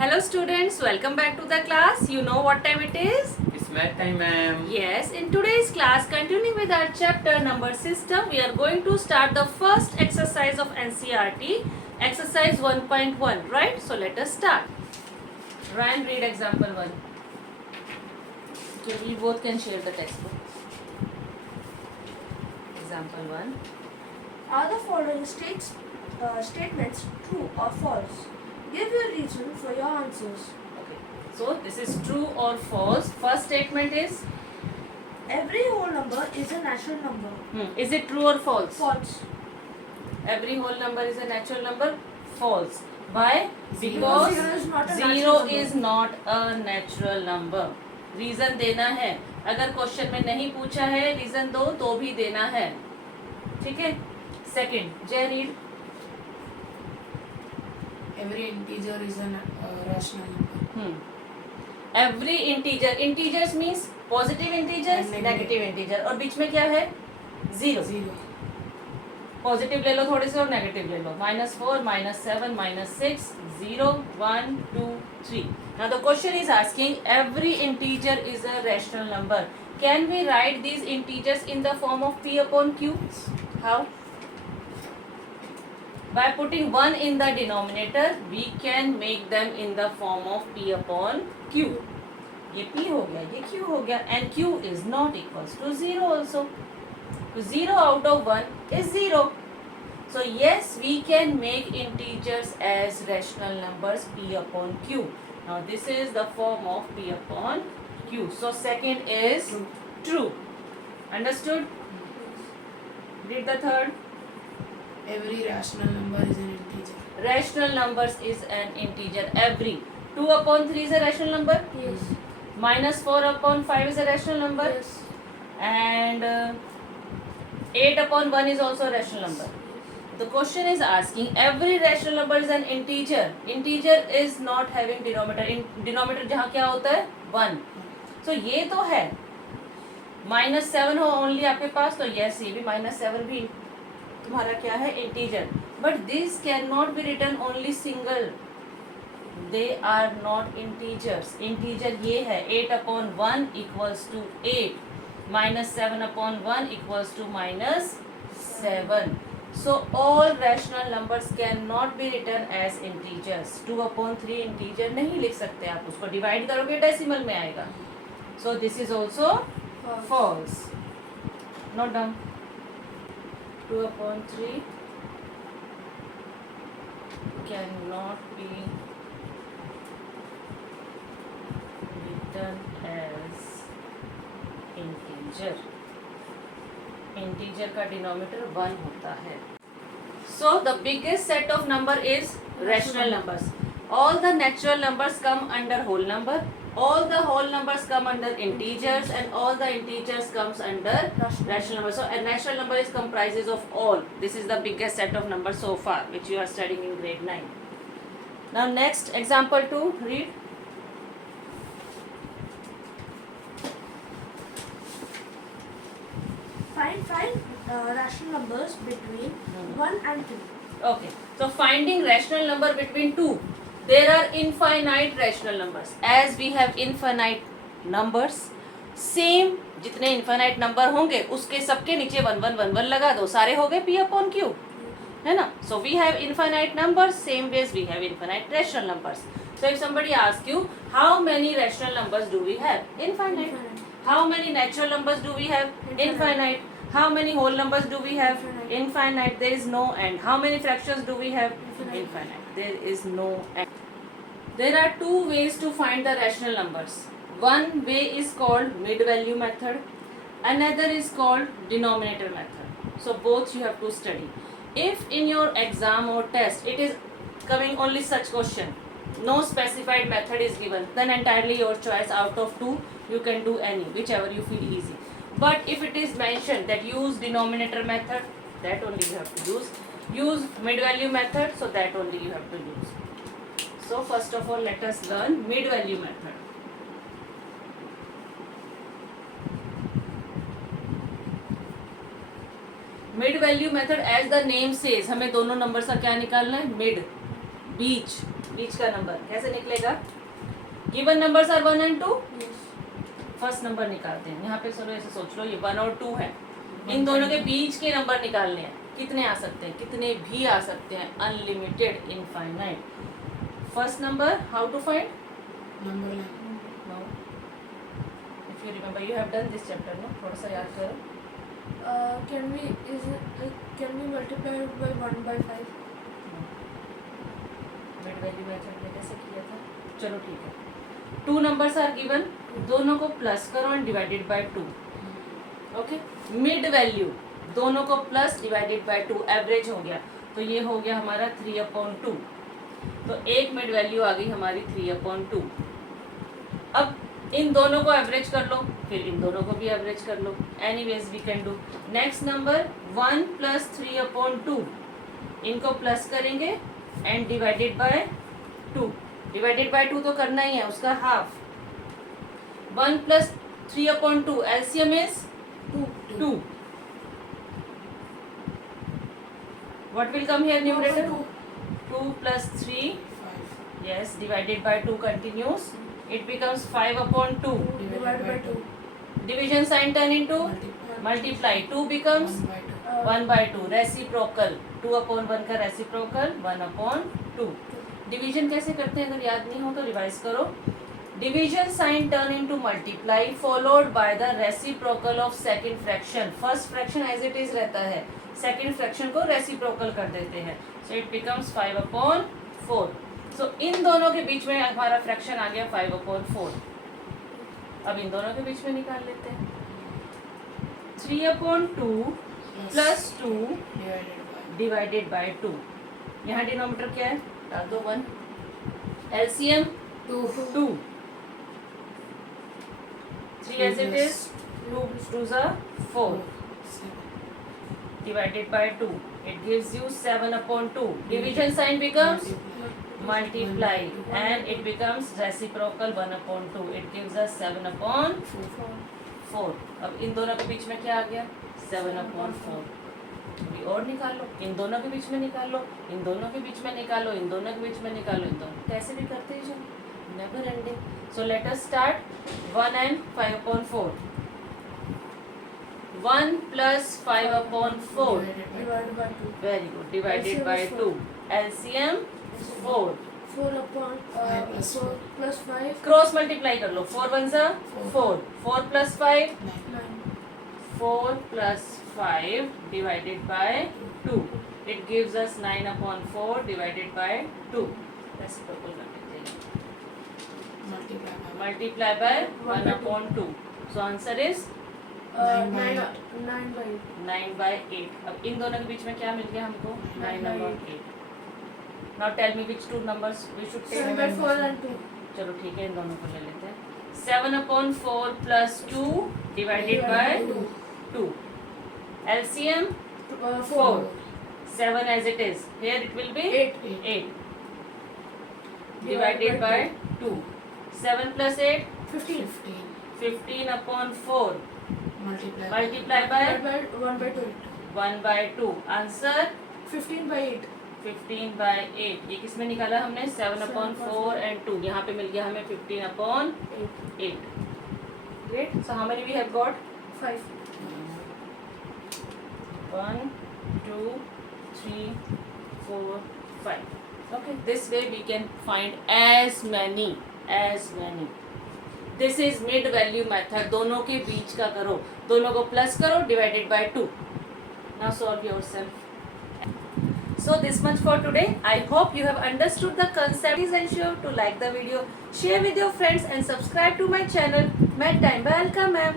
Hello students, welcome back to the class. You know what time it is? It's math time, ma'am. Yes, in today's class, continuing with our chapter number system, we are going to start the first exercise of NCERT, exercise 1.1, right? So let us start. Ryan, read example 1. Okay, we both can share the textbook. Example 1. Are the following statements true or false? Give your reason for your answers. Okay, so this is true or false. First statement is, Every whole number is a natural number. is it true or false? False. Every whole number is a natural number? False. Why? Because Because zero is not a zero natural number. is not a natural number. Reason देना है. अगर question में नहीं पूछा है reason दो तो भी देना है. ठीक है. सेकंड, जय read. Every integer is a rational number. Every integer, integers means positive integers, And negative integer, और बीच में क्या है? जीरो. Zero. पॉजिटिव ले लो थोड़े से और नेगेटिव ले लो. -4, -7, -6, 0, 1, 2, 3. Now the question is asking every integer is a rational number. Can we write these integers in the form of P upon Q? How? By putting 1 in the denominator, we can make them in the form of P upon Q. ये P हो गया, ये Q हो गया, and Q is not equals to 0 also. So 0 out of 1 is 0. So yes, we can make integers as rational numbers P upon Q. Now this is the form of P upon Q. So second is true. Understood? Read the third. Every rational number is an integer. Rational numbers is an integer. Every 2 upon 3 is a rational number. Yes. -4 upon 5 is a rational number. Yes. And 8 upon 1 is also a rational number. The question is asking every rational number is an integer. Integer is not having denominator. Denominator जहाँ क्या होता है? 1. So ये तो है. -7 हो only आपके पास, तो yes ये भी -7 भी तुम्हारा क्या है? Integer. But this can not be written only single. They are not integers. Integer ये है 8 upon 1 equals to 8, -7 upon 1 equals to -7. So all rational numbers can not be written as integers. 2 upon 3 integer नहीं लिख सकते आप, उसको divide करोगे decimal में आएगा. So this is also false. Note down. 2 upon 3 cannot be written as integer. Integer का denominator 1 होता है. So the biggest set of number is rational numbers. All the natural numbers come under whole number. All the whole numbers come under integers, and all the integers comes under rational numbers. So a natural number is comprises of all. This is the biggest set of numbers so far, which you are studying in grade 9. Now next, example 2, read. Find rational numbers between 1 and 2. Okay, so finding rational number between 2. There are infinite rational numbers. As we have infinite numbers, same जितने infinite number होंगे उसके सबके नीचे 1 1 1 1 लगा दो, सारे हो गए P upon Q, है ना? So we have infinite numbers, same ways we have infinite rational numbers. So if somebody asks you how many rational numbers do we have? Infinite. How many natural numbers do we have? Infinite. How many whole numbers do we have? Infinite. There is no end. How many fractions do we have? Infinite. There is no end. There are two ways to find the rational numbers. One way is called mid-value method. Another is called denominator method. So both you have to study. If in your exam or test it is coming only such question, no specified method is given, then entirely your choice. Out of two you can do any, whichever you feel easy. But if it is mentioned that use denominator method, that only you have to use mid-value method, so that only you have to use. So first of all let us learn mid-value method. Mid value method, as the name says, हमें दोनों number का क्या निकालना है? Mid, बीच. बीच का नंबर कैसे निकलेगा? Given numbers are 1 and 2, Yes. First number निकालते हैं। यहाँ पे चलो ऐसे सोच लो, ये 1 और 2 है, इन दोनों के बीच के नंबर निकालने हैं। कितने आ सकते हैं? कितने भी आ सकते हैं, unlimited, infinite. First number, how to find? Number line. No, if you remember, you have done this chapter, no? थोड़ा सा याद करो। Can we multiply it by 1 by 5? Mid value method में कैसे किया था? चलो ठीक है। 2 नंबर्स आर गिवन, दोनों को प्लस करो and divided by 2। Okay, mid value दोनों को प्लस डिवाइडेड बाय 2, एवरेज हो गया, तो ये हो गया हमारा 3/2। तो एक मिड वैल्यू आ गई हमारी 3/2। अब इन दोनों को एवरेज कर लो, फिर इन दोनों को भी एवरेज कर लो। Anyways we can do. Next number 1 + 3/2, इनको प्लस करेंगे and divided by 2। Divided by 2 तो करना ही है, उसका half. 1 + 3/2, LCM is 2. What will come here, numerator? 2 + 3, 5. yes, divided by 2 continues. It becomes 5/2. Divided by 2. Division sign turn into Multiply. multiply. 2 becomes 1/2. 1/2. Reciprocal. 2/1 का reciprocal 1/2. Division कैसे करते हैं? अगर याद नहीं हो तो रिवाइज करो। Division sign turn into multiply followed by the reciprocal of second fraction. First fraction as it is रहता है, सेकंड फ्रैक्शन को रेसिप्रोकल कर देते हैं, सो इट बिकम्स 5/4। सो इन दोनों के बीच में हमारा फ्रैक्शन आ गया 5/4। अब इन दोनों के बीच में निकाल लेते हैं। 3/2 + 2 Divided by डिवाइडेड बाय 2। यहाँ डिनोमिनेटर क्या है? डाल दो 1। LCM 2. 2। 3 as it is, 2 2s are 4 divided by 2. It gives you 7/2. Division sign becomes multiply and it becomes reciprocal 1/2. It gives us 7/4. अब इन दोनों के बीच में क्या आ गया? 7/4। अभी और निकाल लो, इन दोनों के बीच में निकाल लो, इन दोनों के बीच में निकालो, इन दोनों के बीच में निकालो, इन दोनों कैसे भी करते ही जाओ, never ending. So let us start 1 and 5/4. 1 + 5/4. Divided by 2. Very good. Divided by LCM is 2. LCM 4. 4 plus 5. Cross multiply कर लो. 4 1s are 4. 4 + 5. 9. 4 + 5 divided by 2. It gives us 9/4 divided by 2. Reciprocal कर देते हैं. Multiply by 1/2. So answer is 9 by 8. 9/8. अब इन दोनों के बीच में क्या मिल गया हमको? 9/8. Now tell me which two numbers we should take. 7/4 and 2. चलो ठीक है, इन दोनों को ले लेते हैं। 7/4 + 2 divided by 2. LCM 4. 7 as it is. Here it will be 8. Divided by 2. 7 + 8, 15. 15/4. Multiply. Multiply by Divided by 1/2. 1/2. Answer 15 by 8. 15/8. ये किसमें निकाला हमने? 7/4 and 2. यहाँ पे मिल गया हमें 15/8. Great. So how many we have got? 5. 1 2 3 4 5. Okay, this way we can find as many. This is mid value method. दोनों के बीच का करो, दोनों को प्लस करो, divided by 2. Now solve yourself. So this much for today. I hope you have understood the concept. Please ensure to like the video, share with your friends and subscribe to my channel. Med Time by Alka Ma'am.